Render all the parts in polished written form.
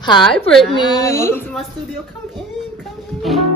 Hi, Brittany. Hi, welcome to my studio. Come in, come in.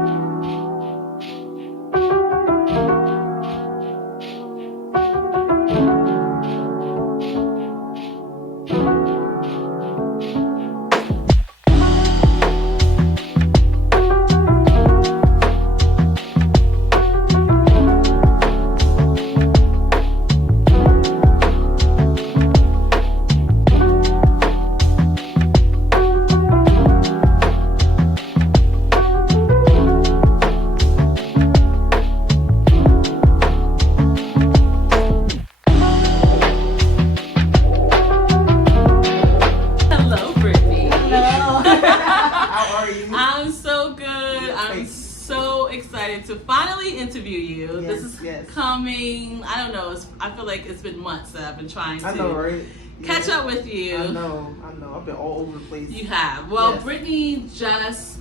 To finally interview you. Yes, This is yes. coming, I don't know, I feel like it's been months that I've been trying to catch up with you. I know. I've been all over the place. You have. Well, yes. Brittany just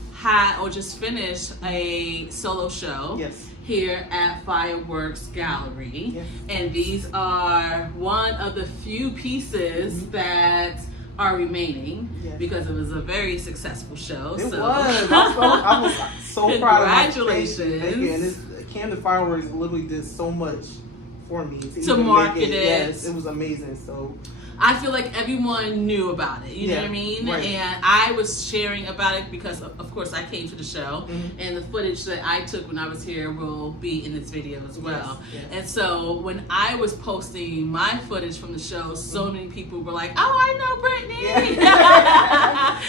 finished a solo show here at Fireworks Gallery. Yes. And these are one of the few pieces that are remaining because it was a very successful show. It was. I was so proud of my Congratulations. Thank you. And Camden Fireworks literally did so much for me to market it. Yes, it was amazing. So I feel like everyone knew about it, you know what I mean? Right. And I was sharing about it because, of course, I came to the show, and the footage that I took when I was here will be in this video as well. Yes. And so when I was posting my footage from the show, so many people were like, "Oh, I know Brittany!" Yeah.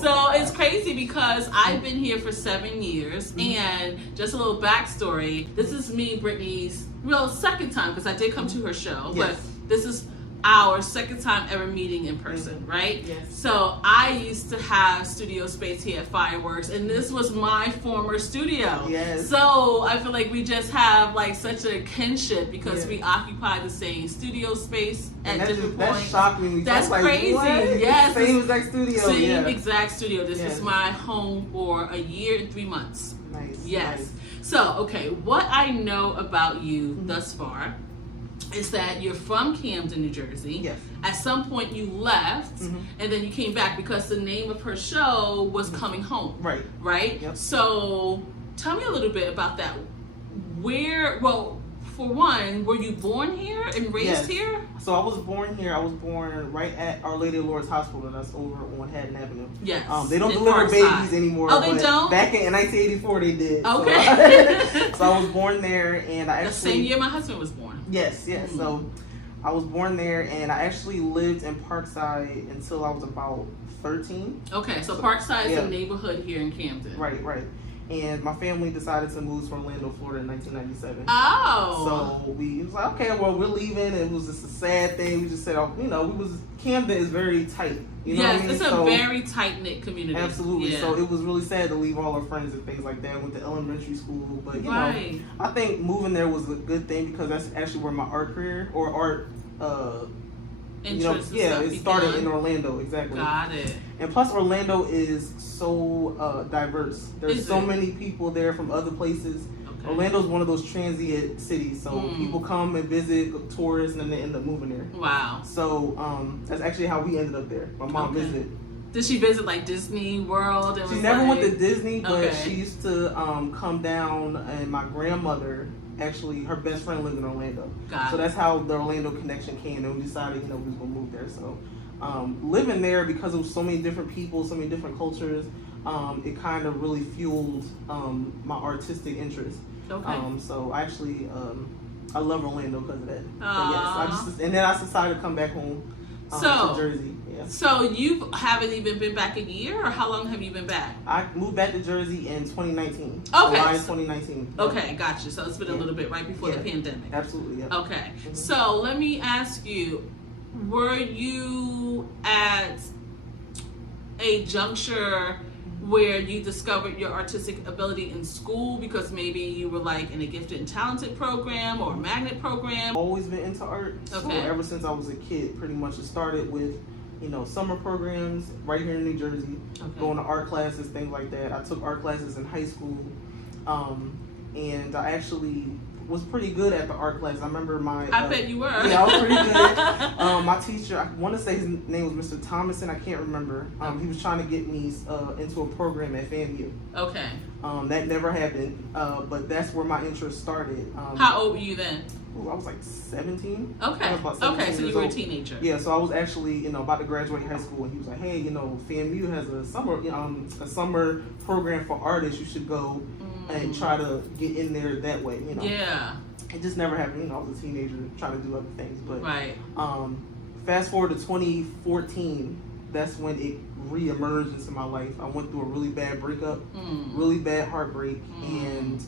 So it's crazy because I've been here for 7 years, and just a little backstory, this is me and Brittany's second time, because I did come to her show, but this is our second time ever meeting in person, right? Yes. So I used to have studio space here at Fireworks, and this was my former studio. Yes. So I feel like we just have like such a kinship because we occupy the same studio space at different points. That shocked me. That's crazy. What? Yes. Same exact studio. Same exact studio. This was my home for a year and 3 months. Nice. Yes. Nice. So, okay, what I know about you thus far is that you're from Camden, New Jersey. Yes. At some point you left, and then you came back because the name of her show was Coming Home. Right. Right? Yep. So tell me a little bit about that. For one, were you born here and raised here? So I was born here. I was born right at Our Lady of Lourdes Hospital. That's over on Haddon Avenue. Yes. They don't deliver babies anymore. Oh, they don't? Back in 1984, they did. Okay. So I was born there, and I actually... The same year my husband was born. Yes. So I was born there, and I actually lived in Parkside until I was about 13. Okay, so Parkside is a neighborhood here in Camden. Right. And my family decided to move to Orlando, Florida in 1997. Oh. So we was like, okay, well, we're leaving. It was just a sad thing. We just said, Camden is very tight. You know what I mean? It's a very tight-knit community. Absolutely. Yeah. So it was really sad to leave all our friends and things like that. Went to elementary school. But, you know, I think moving there was a good thing because that's actually where my art career or art it started in Orlando. Exactly. Got it. And plus, Orlando is so diverse. There's so many people there from other places. Okay. Orlando's one of those transient cities, so people come and visit, tourists, and then they end up moving there. Wow. So that's actually how we ended up there. My mom visited. Did she visit like Disney World? She never went to Disney, but she used to come down, and my grandmother. Actually, her best friend lived in Orlando. So that's how the Orlando connection came, and we decided, we was going to move there. So living there, because of so many different people, so many different cultures, it kind of really fueled my artistic interest. Okay. So actually, I love Orlando because of that. Yes, and then I decided to come back home to Jersey. Yeah. So you haven't even been back a year, or how long have you been back? I moved back to Jersey in 2019. Okay. July 2019. Okay, gotcha. So it's been a little bit right before the pandemic. Absolutely, yeah. Okay. So let me ask you, were you at a juncture where you discovered your artistic ability in school because maybe you were like in a gifted and talented program or a magnet program? Always been into art. So ever since I was a kid, pretty much it started with, summer programs right here in New Jersey, going to art classes, things like that. I took art classes in high school, and I actually was pretty good at the art class. I remember I bet you were. Yeah, I was pretty good. My teacher, I want to say his name was Mr. Thomason. I can't remember. He was trying to get me into a program at FAMU. Okay. That never happened, but that's where my interest started. How old were you then? I was like 17. Okay. Okay, so you were a teenager. Yeah, so I was actually, about to graduate high school, and he was like, "Hey, FAMU has a summer program for artists. You should go and try to get in there that way." Yeah. It just never happened. I was a teenager trying to do other things, but right. Fast forward to 2014, that's when it re-emerged into my life. I went through a really bad breakup, really bad heartbreak, and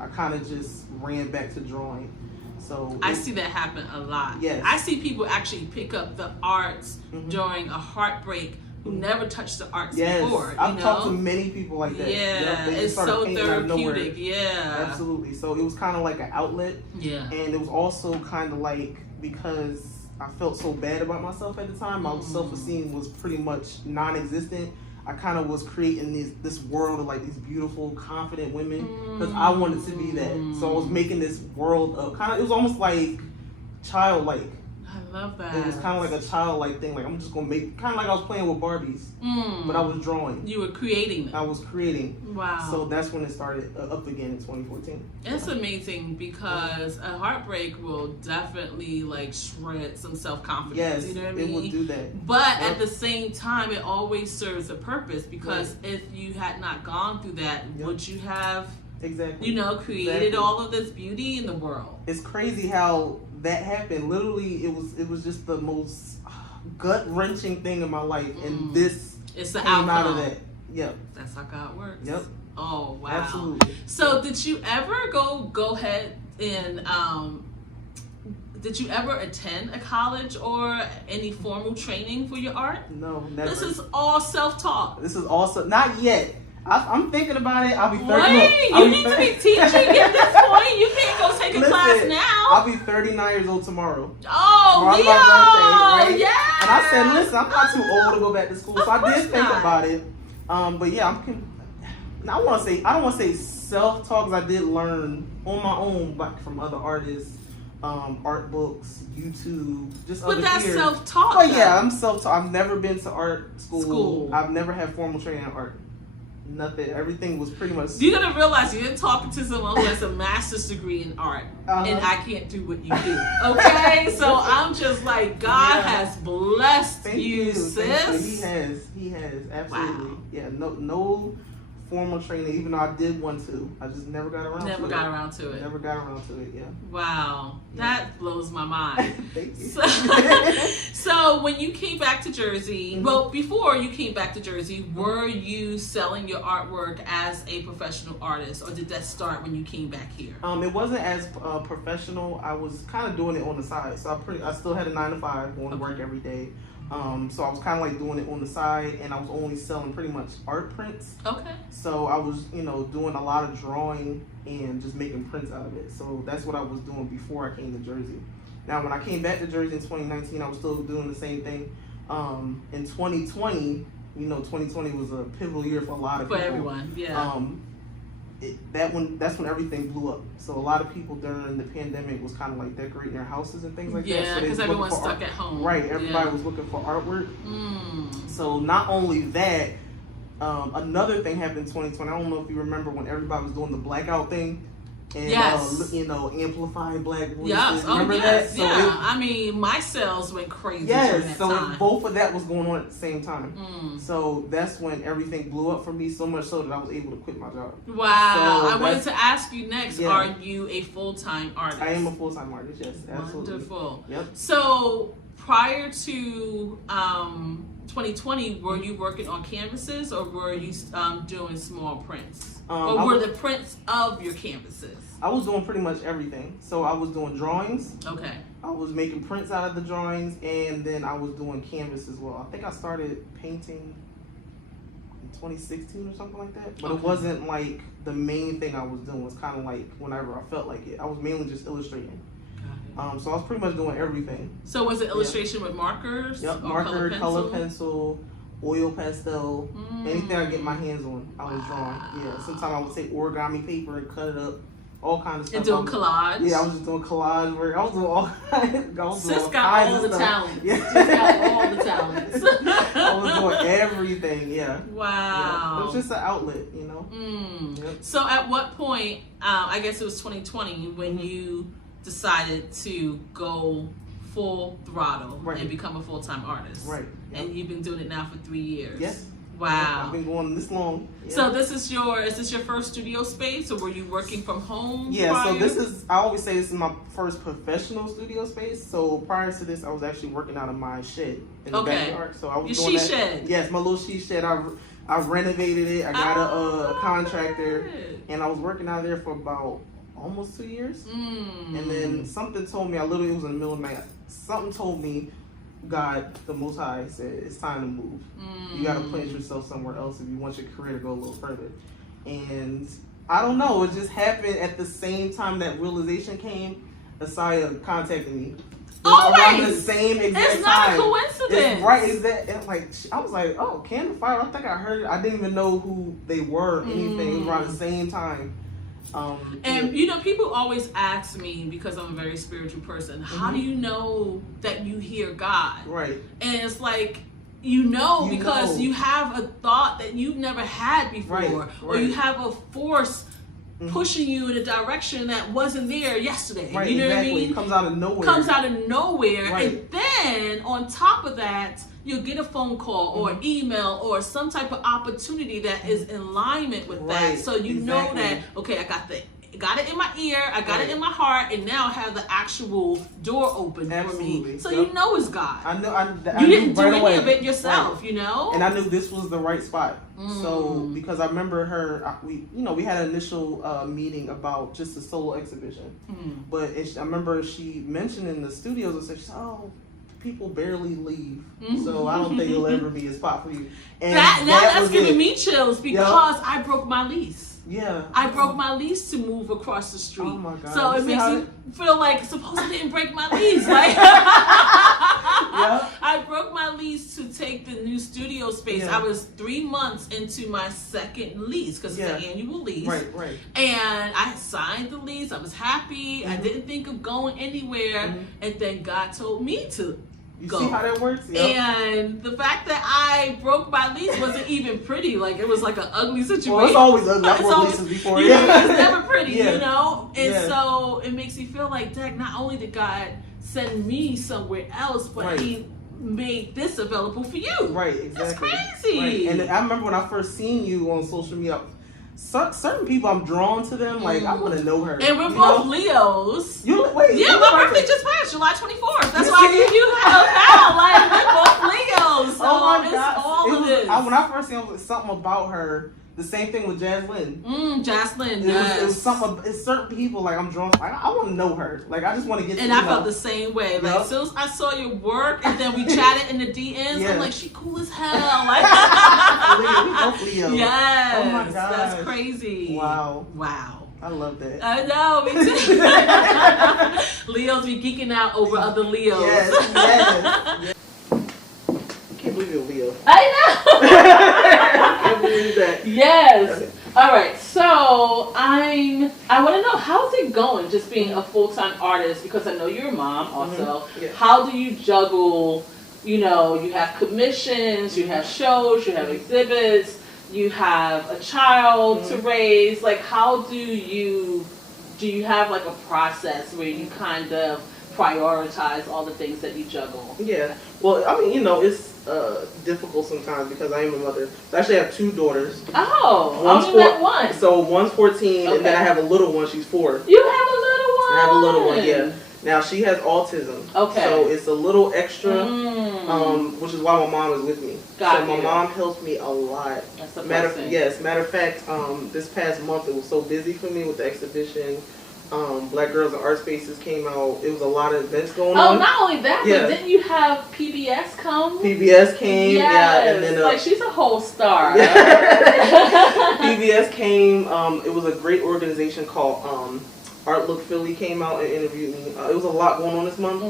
I kind of just ran back to drawing. So I see that happen a lot. Yes. I see people actually pick up the arts during a heartbreak who never touched the arts before. I've talked to many people like that. Yeah, it's so therapeutic. Yeah, absolutely. So it was kind of like an outlet. Yeah, and it was also kind of like, because I felt so bad about myself at the time, my self-esteem was pretty much non-existent. I kind of was creating this world of like these beautiful, confident women because I wanted to be that. So I was making this world of it was almost like childlike. I love that. It was kind of like a childlike thing. Like, I'm just going to make, kind of like I was playing with Barbies, but I was drawing. You were creating them. I was creating. Wow. So that's when it started up again in 2014. It's amazing because a heartbreak will definitely like shred some self-confidence. Yes, you know what I mean? It will do that. But at the same time, it always serves a purpose because if you had not gone through that, would you have, created all of this beauty in the world? It's crazy how that happened. Literally, it was just the most gut-wrenching thing in my life, and this came out of that. Yep. That's how God works. Yep. Oh, wow. Absolutely. So did you ever go ahead and did you ever attend a college or any formal training for your art? No, never. This is all self-taught. This is also not yet. I'm thinking about it. I'll be 30. Wait, you need to be teaching at this point. You can't go take a class now. I'll be 39 years old tomorrow. Oh, Leo! My birthday, right? Yeah. And I said, listen, I'm not too old to go back to school, so I did think about it. But yeah, I don't want to say self-taught because I did learn on my own, like from other artists, art books, YouTube, just other peers. But that's self-taught. But yeah, I'm self-taught. I've never been to art school. I've never had formal training in art. Nothing. Everything was pretty much. You're gonna realize you're talking to someone who has a master's degree in art, and I can't do what you do. Okay, so I'm just like, God has blessed you, sis. He has absolutely. Wow. Yeah, no formal training. Even though I did want to, I just never got around. Never got around to it. Never got around to it. Yeah. Wow, that blows my mind. Thank you. So when you came back to Jersey, well, before you came back to Jersey, were you selling your artwork as a professional artist, or did that start when you came back here? It wasn't as professional. I was kind of doing it on the side, so I still had a 9-to-5, going to work every day. So I was kind of like doing it on the side, and I was only selling pretty much art prints. Okay. So I was, doing a lot of drawing and just making prints out of it. So that's what I was doing before I came to Jersey. Now, when I came back to Jersey in 2019, I was still doing the same thing. In 2020, 2020 was a pivotal year for a lot of people. For everyone, yeah. That's when everything blew up. So a lot of people during the pandemic was kind of like decorating their houses and things like that. Yeah, because everyone's stuck at home. Right, everybody was looking for artwork. So not only that, another thing happened in 2020. I don't know if you remember when everybody was doing the blackout thing. And, amplifying black voices. Yes. Remember that? So I mean, my sales went crazy during that time. Both of that was going on at the same time. So that's when everything blew up for me, so much so that I was able to quit my job. Wow. So I wanted to ask you next, are you a full-time artist? I am a full-time artist, yes. Absolutely. Wonderful. Yep. So prior to 2020, were you working on canvases, or were you doing small prints? Or were the prints of your canvases? I was doing pretty much everything. So I was doing drawings. Okay. I was making prints out of the drawings, and then I was doing canvas as well. I think I started painting in 2016 or something like that. But it wasn't like the main thing I was doing. It was kind of like whenever I felt like it. I was mainly just illustrating. So I was pretty much doing everything. So was it illustration with markers? Yep, marker, color pencil, oil pastel, anything I get my hands on, I was drawing. Yeah, sometimes I would take origami paper and cut it up all kinds of stuff. And doing collage. Yeah, I was just doing collage work. I was doing all kinds. Sis got all the talents. Yeah. Sis got all the talents. I was doing everything. Yeah. Wow. Yeah. It was just an outlet, you know. Yep. So at what point? I guess it was 2020 when you decided to go full throttle and become a full-time artist. Right. Yep. And you've been doing it now for 3 years. Yes. Wow. Yeah, I've been going this long. Yeah. So is this your first studio space, or were you working from home? Yeah, prior? So I always say this is my first professional studio space. So prior to this, I was actually working out of my shed in the backyard. So I was your doing she that. shed. Yes, my little she shed. I renovated it. I got a contractor, and I was working out there for about almost 2 years. And then something told me, it was in the middle of the night. Something told me, God, the Most High, said it's time to move. You got to plant yourself somewhere else if you want your career to go a little further. And I don't know, it just happened at the same time that realization came. Asaya contacted me. Around the same exact time. It's not a coincidence. It's right. I was like, oh, Cannon Fire. I think I heard it. I didn't even know who they were or anything. It was around the same time. And you know, people always ask me, because I'm a very spiritual person, how do you know that you hear God? Right. And it's like, because you have a thought that you've never had before, or you have a force pushing you in a direction that wasn't there yesterday. Right, you know what I mean? It comes out of nowhere. Right. And then on top of that, you'll get a phone call or email or some type of opportunity that is in alignment with that. So you know that, okay, I got it in my ear, I got it in my heart, and now I have the actual door open for me. So you know it's God. I know. You didn't do any of it yourself, you know? And I knew this was the right spot. So because I remember we had an initial meeting about just a solo exhibition. But I remember she mentioned in the studios, and said, oh, people barely leave, so I don't think it'll ever be a spot for you. And that's giving me chills because I broke my lease. Yeah, I broke my lease to move across the street. Oh my God. So it makes me feel like, suppose I didn't break my lease. Like, I broke my lease to take the new studio space. I was 3 months into my second lease because it's an annual lease. Right. And I signed the lease. I was happy. I didn't think of going anywhere. And then God told me to go. See how that works? Yep. And the fact that I broke my lease wasn't even pretty. Like, it was like an ugly situation. Well, it's always ugly. I've broke leases before. It's never pretty, you know? And so it makes me feel like, dang, not only did God send me somewhere else, but he made this available for you. Right, exactly. That's crazy. Right. And I remember when I first seen you on social media, certain people, I'm drawn to them. Like, I want to know her. And we're both Leos. My birthday just passed, July 24th. That's why I gave you a now. Like, we're both Leos. So it's all of this. When I first seen her, it was something about her. The same thing with Jaslyn. Jaslyn, it was something. It's certain people, like, I'm drawn. I want to know her. Like, I just want to get. And I felt the same way. Like, as soon as I saw your work, and then we chatted in the DMs. I'm like, she cool as hell. Like, Leo. Yes. Oh my gosh. That's crazy. Wow. I love that. I know, me too. Leos be geeking out over other Leos. Yes. Can't believe you're a Leo. I know. Can't believe that. Yes. All right. So I want to know, how's it going just being a full-time artist? Because I know you're a mom also. How do you juggle? You know, you have commissions, you have shows, you have exhibits, you have a child to raise. Like, how do you have like a process where you kind of prioritize all the things that you juggle? Yeah. Well, I mean, it's difficult sometimes because I am a mother. I actually have 2 daughters. Oh, I only met one. So one's 14, and then I have a little one. She's 4. You have a little one. I have a little one. Yeah. Now she has autism. Okay. So it's a little extra, which is why my mom is with me. So my mom helps me a lot. That's the Matter of fact, this past month it was so busy for me with the exhibition. Black Girls in Art Spaces came out. It was a lot of events going on. Oh, not only that, but didn't you have PBS come? PBS came, and then like, she's a whole star. PBS came. It was a great organization called Art Look Philly came out and interviewed me. It was a lot going on this month.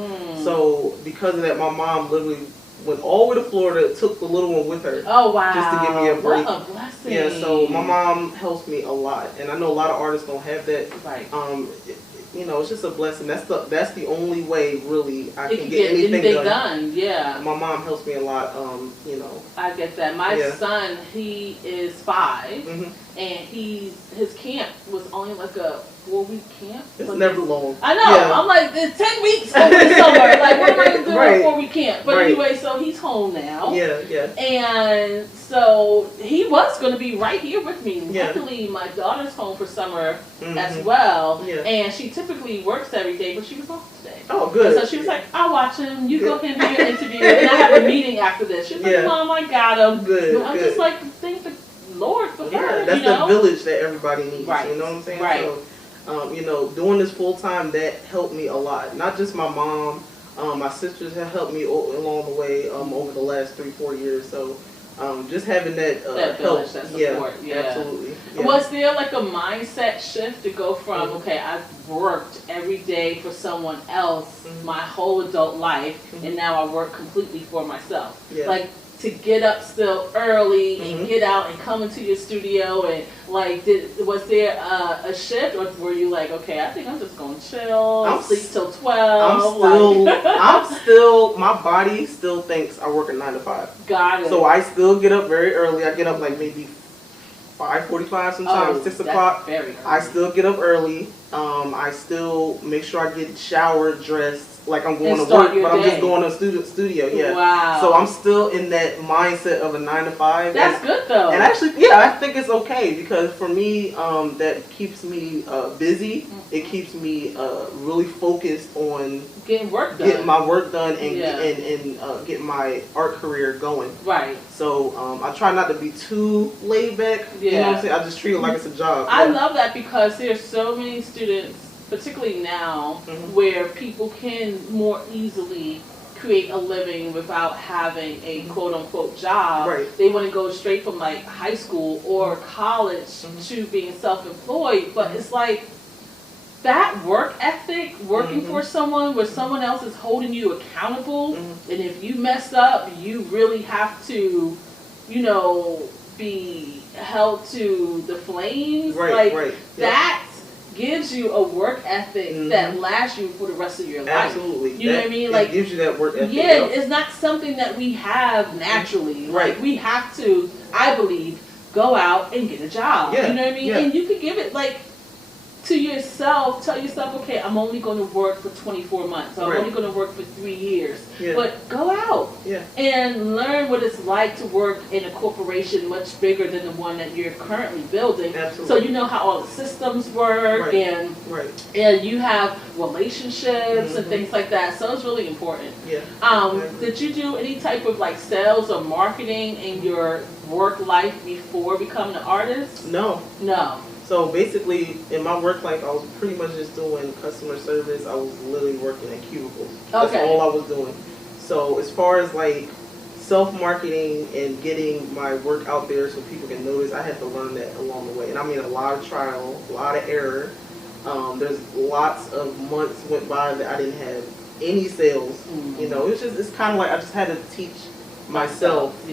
So because of that, my mom literally went all the way to Florida, took the little one with her. Oh, wow. Just to give me a break. What a blessing. Yeah, so my mom helps me a lot. And I know a lot of artists don't have that. Right. You know, it's just a blessing. That's the only way, really, I can get anything done. Yeah. My mom helps me a lot, you know. I get that. My son, he is 5, and his camp was only like a 4-week camp. It's never long. I know. Yeah. I'm like, it's 10 weeks over the summer. Like, what am I going to do right. in a 4-week camp? But anyway, so he's home now. Yeah, yeah. And so he was going to be right here with me. Yeah. Luckily, my daughter's home for summer as well. Yeah. And she typically works every day, but she was off today. Oh, good. And so she was like, I'll watch him. You go ahead and do your interview. And I have a meeting after this. She's like, Mom, I got him. Good. But I'm just like, thank the Lord for her. That's the village that everybody needs. Right. You know what I'm saying? Right. So, you know, doing this full time, that helped me a lot. Not just my mom. My sisters have helped me along the way over the last 3-4 years. So, just having that village, help, that support. Yeah, absolutely. Yeah. Was there like a mindset shift to go from okay, I've worked every day for someone else my whole adult life, and now I work completely for myself? Yeah. Like to get up still early and get out and come into your studio and like, was there a shift, or were you like, okay, I think I'm just gonna chill, sleep till 12? I'm still, my body still thinks I work a 9 to 5. Got it. So I still get up very early. I get up like maybe 5:45 sometimes, 6 o'clock. Very early. I still get up early. I still make sure I get showered, dressed, like I'm going to work, but I'm just going to studio. Yeah. Wow. So I'm still in that mindset of a 9 to 5. That's good though. And actually, yeah, I think it's okay because for me, that keeps me busy. It keeps me really focused on getting my work done, and get my art career going. Right. So I try not to be too laid back. Yeah. You know what I'm saying? I just treat it like it's a job. I love that because there's so many students, particularly now, where people can more easily create a living without having a quote-unquote job. Right. They want to go straight from like high school or college to being self-employed, but it's like that work ethic, working for someone where someone else is holding you accountable, and if you mess up, you really have to, you know, be held to the flames. Like that gives you a work ethic that lasts you for the rest of your life. Absolutely. You know what I mean? Like, it gives you that work ethic. Yeah, it's not something that we have naturally. Like, we have to, I believe, go out and get a job. Yeah. You know what I mean? Yeah. And you could give it like to yourself, tell yourself, okay, I'm only going to work for 24 months. I'm only going to work for 3 years. Yeah. But go out and learn what it's like to work in a corporation much bigger than the one that you're currently building. Absolutely. So you know how all the systems work and you have relationships and things like that. So it's really important. Yeah. Did you do any type of like sales or marketing in your work life before becoming an artist? No. No. So basically, in my work life, I was pretty much just doing customer service. I was literally working in cubicles. That's all I was doing. So as far as like self-marketing and getting my work out there so people can notice, I had to learn that along the way. And I mean, a lot of trial, a lot of error. There's lots of months went by that I didn't have any sales. You know, it's kind of like I just had to teach myself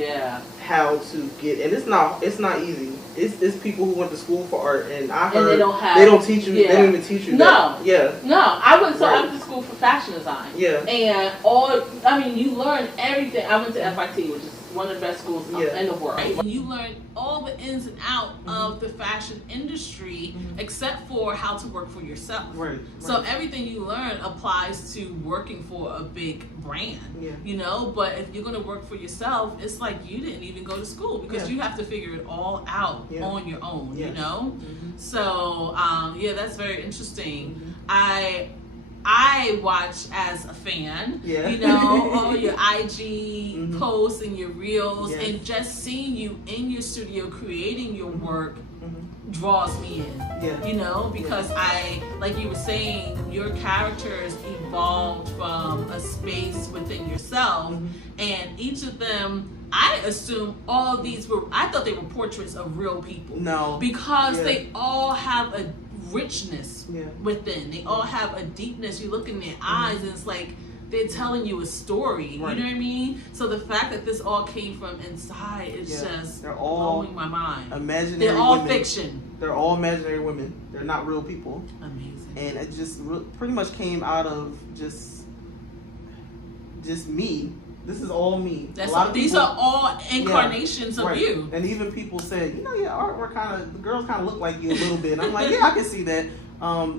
how to get, and it's not easy. It's people who went to school for art, and I heard they don't teach you. They don't even teach you. No. That. No. I went to school for fashion design. Yeah. And you learn everything. I went to FIT, which is one of the best schools in the world. Right. And you learn all the ins and outs of the fashion industry, except for how to work for yourself. Right. So everything you learn applies to working for a big brand. Yeah. You know, but if you're going to work for yourself, it's like you didn't even go to school because you have to figure it all out on your own. You know. So that's very interesting. I watch as a fan, you know, all your IG posts and your reels, and just seeing you in your studio creating your work draws me in, you know, because like you were saying, your characters evolved from a space within yourself, and each of them, I assume all these I thought they were portraits of real people. No. Because they all have a richness within. They all have a deepness. You look in their eyes and it's like they're telling you a story. Right. You know what I mean? So the fact that this all came from inside is just they're all blowing my mind. Imaginary They're all women. fiction. They're all imaginary women. They're not real people. Amazing. And it just pretty much came out of just me. This is all me. These are all incarnations of you. And even people said, your artwork the girls kind of look like you a little bit. And I'm like, yeah, I can see that.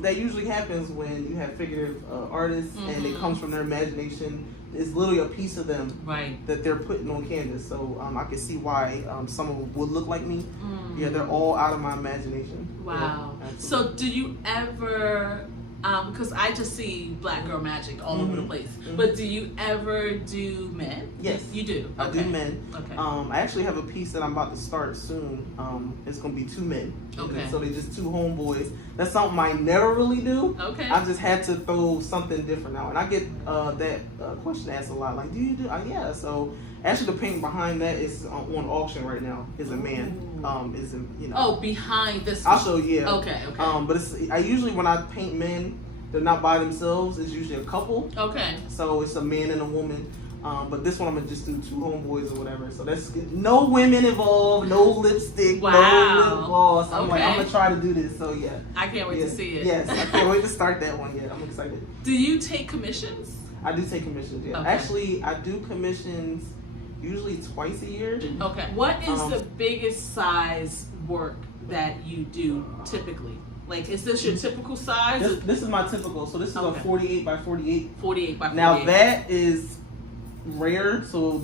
That usually happens when you have figurative artists and it comes from their imagination. It's literally a piece of them that they're putting on canvas. So I can see why some of them would look like me. Yeah, they're all out of my imagination. Wow. Yeah, so do you ever, because I just see black girl magic all over the place, but do you ever do men? Yes. You do? I do men. Okay. I actually have a piece that I'm about to start soon. It's going to be 2 men. Okay. So they're just 2 homeboys. That's something I never really do. Okay. I just had to throw something different now. And I get that question asked a lot. Like, do you do? Yeah. So actually the painting behind that is on auction right now. Is a man. Oh, behind this. I'll show you. Yeah. Okay. But I usually, when I paint men, they're not by themselves. It's usually a couple. Okay. So it's a man and a woman. But this one I'm gonna just do 2 homeboys or whatever. So that's no women involved, no lipstick, no lip gloss. I'm gonna try to do this. So yeah. I can't wait to see it. Yes, I can't wait to start that one. Yeah, I'm excited. Do you take commissions? I do take commissions. Yeah. Okay. Actually, I do commissions usually twice a year. Okay. What is the biggest size work that you do typically? Like, is this your typical size? This is my typical. So this is a 48 by 48. 48 by 48. Now that is rare. So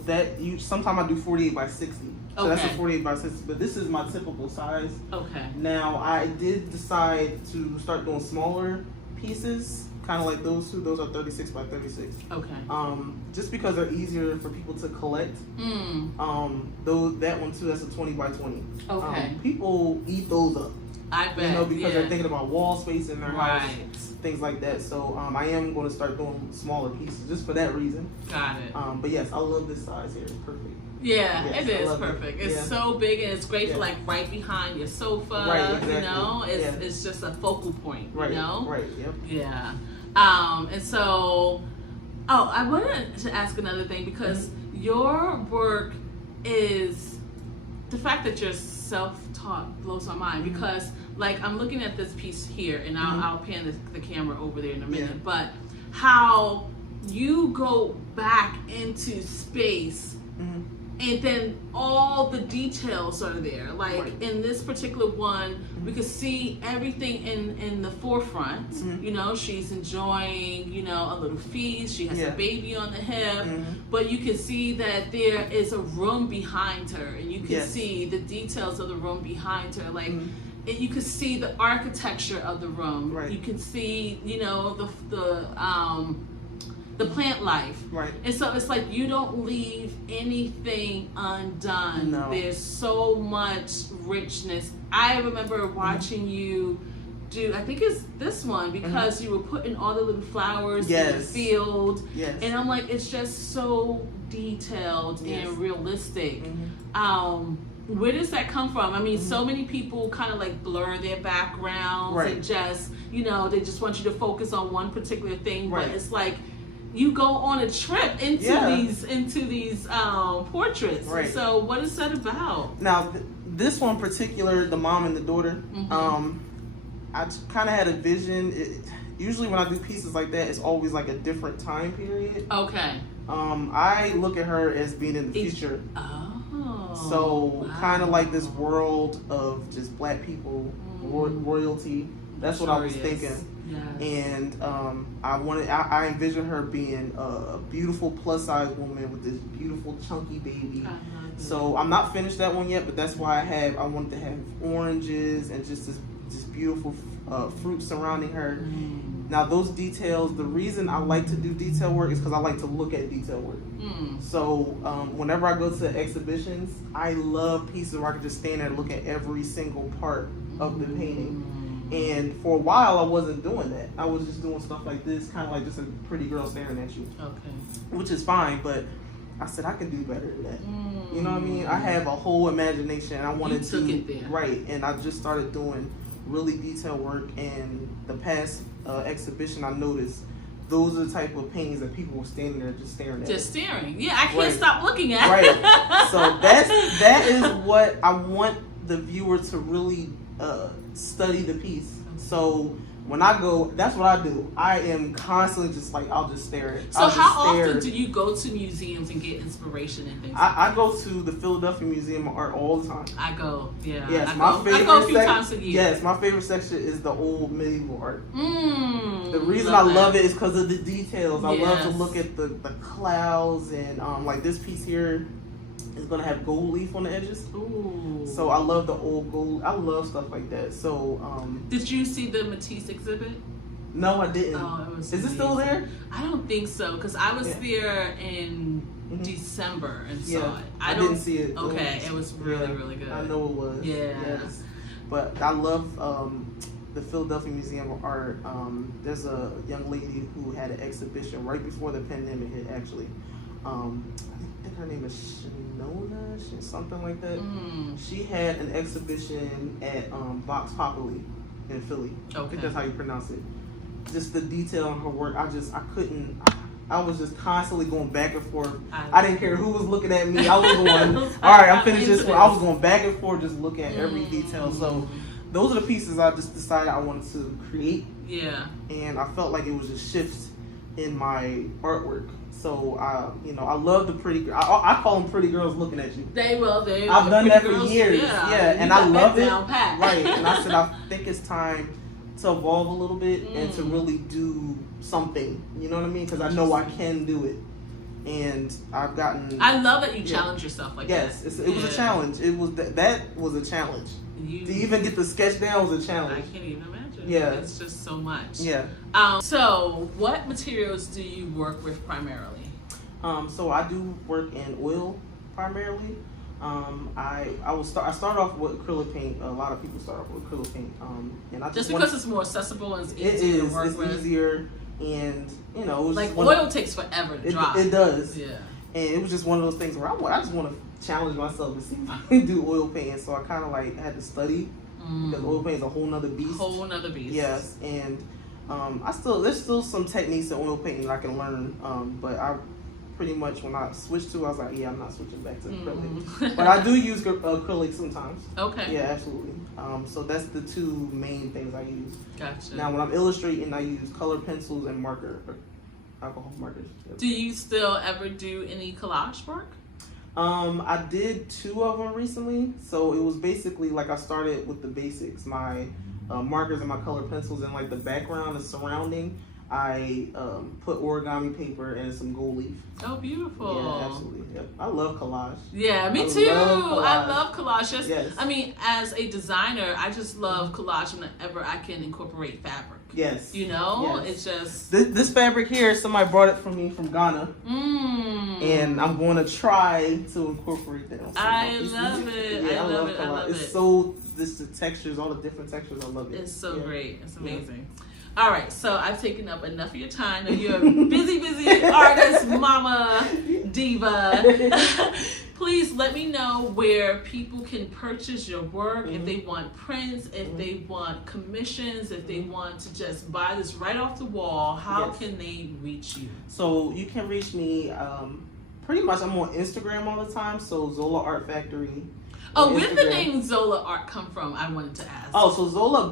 sometimes I do 48 by 60. So that's a 48 by 60. But this is my typical size. Okay. Now I did decide to start doing smaller pieces, kind of like those 2. Those are 36 by 36. Okay. Just because they're easier for people to collect. Though that one too, that's a 20 by 20. Okay. People eat those up. I bet. Because they're thinking about wall space in their house, things like that. So I am going to start doing smaller pieces just for that reason. Got it. But yes, I love this size here. It's perfect. Yeah, yes, it is perfect. It's so big and it's great for like right behind your sofa. Right, exactly. You know, it's just a focal point. Right. You know. Right. Yep. Yeah. And so, I wanted to ask another thing because your work is the fact that you're self-taught blows my mind because. Like, I'm looking at this piece here, and I'll pan the camera over there in a minute, but how you go back into space, and then all the details are there. Like, in this particular one, we could see everything in the forefront. You know, she's enjoying, a little feast. She has a baby on the hip. But you can see that there is a room behind her, and you can see the details of the room behind her. Like, you can see the architecture of the room. You can see, the plant life. And so it's like you don't leave anything undone. No. There's so much richness. I remember watching you do, I think it's this one, because you were putting all the little flowers in the field. And I'm like, it's just so detailed and realistic. Where does that come from? I mean, so many people kind of like blur their backgrounds and just, they just want you to focus on one particular thing. But it's like you go on a trip into these portraits. So what is that about? Now, this one in particular, the mom and the daughter, I kind of had a vision. Usually when I do pieces like that, it's always like a different time period. Okay. I look at her as being in the future. So kind of like this world of just black people, royalty. That's what I was thinking. And I envision her being a beautiful plus size woman with this beautiful chunky baby. So I'm not finished that one yet, but that's why I wanted to have oranges and just this beautiful fruit surrounding her. Now those details, the reason I like to do detail work is because I like to look at detail work. So whenever I go to exhibitions, I love pieces where I can just stand there and look at every single part of the painting. And for a while I wasn't doing that. I was just doing stuff like this, kind of like just a pretty girl staring at you. Which is fine, but I said I can do better than that. You know what I mean? I have a whole imagination. I wanted to get there. And I just started doing really detailed work. And the past exhibition, I noticed those are the type of paintings that people were standing there just staring at. Just staring. Yeah, I can't stop looking at. Right. So that is what I want the viewer to really study the piece. So when I go, that's what I do. I am constantly just like, I'll just stare at it. So how often do you go to museums and get inspiration and things? I go to the Philadelphia Museum of Art all the time. I go, yeah. Yes, I go a few times a year. Yes, my favorite section is the old medieval art. The reason I love it is because of the details. I love to look at the clouds and like this piece here is gonna have gold leaf on the edges. Ooh. So I love the old gold. I love stuff like that. So did you see the Matisse exhibit? No, I didn't. Oh, it was Is it still there? I don't think so, because I was there in December and saw it. I didn't see it. Okay, it was really good. I know it was. Yeah. Yes. But I love the Philadelphia Museum of Art. There's a young lady who had an exhibition right before the pandemic hit, actually. I think her name is Shinona, something like that. She had an exhibition at Vox Populi in Philly. I think that's how you pronounce it. Just the detail in her work, I was just constantly going back and forth. I didn't care who was looking at me. I was going, all right, I'm finished this one. I was going back and forth, just looking at every detail. So those are the pieces I just decided I wanted to create. Yeah. And I felt like it was a shift in my artwork. So I love the pretty. I call them pretty girls looking at you. I've done that for years. Yeah, and I love it. Right. And I said I think it's time to evolve a little bit and to really do something. You know what I mean? Because I know I can do it. And I've gotten. I love that you challenge yourself like that. Yes, it was a challenge. It was that was a challenge. To even get the sketch down was a challenge. I can't even imagine. Yeah, it's just so much. Yeah. So, what materials do you work with primarily? So I do work in oil primarily. I start off with acrylic paint. A lot of people start off with acrylic paint. And I just because it's more accessible and it's easier to work with. It's easier, and like oil takes forever to dry. It does. Yeah. And it was just one of those things where I just want to challenge myself and see if I can do oil paint. So I kind of like had to study because oil paint is a whole nother beast. Yes, and there's still some techniques in oil painting that I can learn. But I pretty much when I switched to, I was like, yeah, I'm not switching back to acrylic. But I do use acrylic sometimes. Okay. Yeah, absolutely. So that's the two main things I use. Gotcha. Now when I'm illustrating, I use color pencils and alcohol markers. Yep. Do you still ever do any collage work? I did 2 of them recently. So it was basically like I started with the basics, my markers and my color pencils, and like the background, the surrounding. I put origami paper and some gold leaf. Oh, beautiful. Yeah, absolutely. Yep. I love collage. Yeah, me too. I love collage. Yes. I mean, as a designer, I just love collage whenever I can incorporate fabric. Yes. It's just... This fabric here, somebody brought it from me from Ghana. And I'm going to try to incorporate that. I love it. Yeah, I love collage. I love it. It's so, the textures, all the different textures, I love it. It's so great. It's amazing. Yeah. All right, so I've taken up enough of your time. Now you're a busy artist, mama, diva. Please let me know where people can purchase your work, if they want prints, if they want commissions, if they want to just buy this right off the wall. How can they reach you? So you can reach me pretty much. I'm on Instagram all the time, so Zola Art Factory. Oh, where did the name Zola Art come from? I wanted to ask. Oh, so Zola,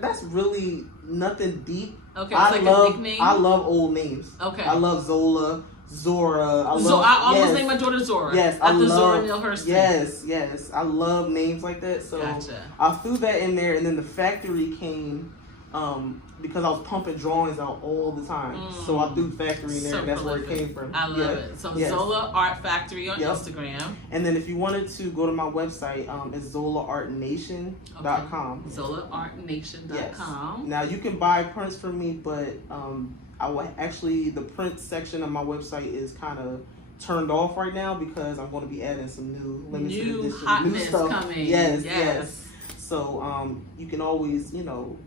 that's really nothing deep. Okay, it's a nickname? I love old names. Okay. I love Zora. I almost named my daughter Zora. Yes, after Zora Neale Hurston. Yes. I love names like that. So gotcha. I threw that in there, and then the factory came because I was pumping drawings out all the time. So I threw factory in there, and that's where it came from. I love it. So Zola Art Factory on Instagram. And then if you wanted to go to my website, it's ZolaArtNation.com. ZolaArtNation.com. Yes. Now you can buy prints from me, but the print section of my website is kind of turned off right now because I'm going to be adding some new limited edition, new stuff coming. Yes. So you can always,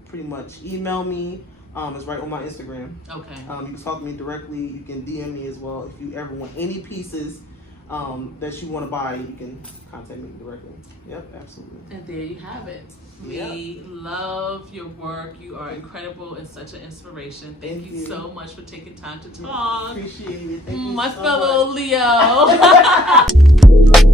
pretty much email me. It's right on my Instagram. Okay. You can talk to me directly. You can DM me as well if you ever want any pieces that you want to buy, you can contact me directly. Yep, absolutely. And there you have it. We love your work. You are incredible and such an inspiration. Thank you so much for taking time to talk. Appreciate it. Thank you my so fellow much. Leo.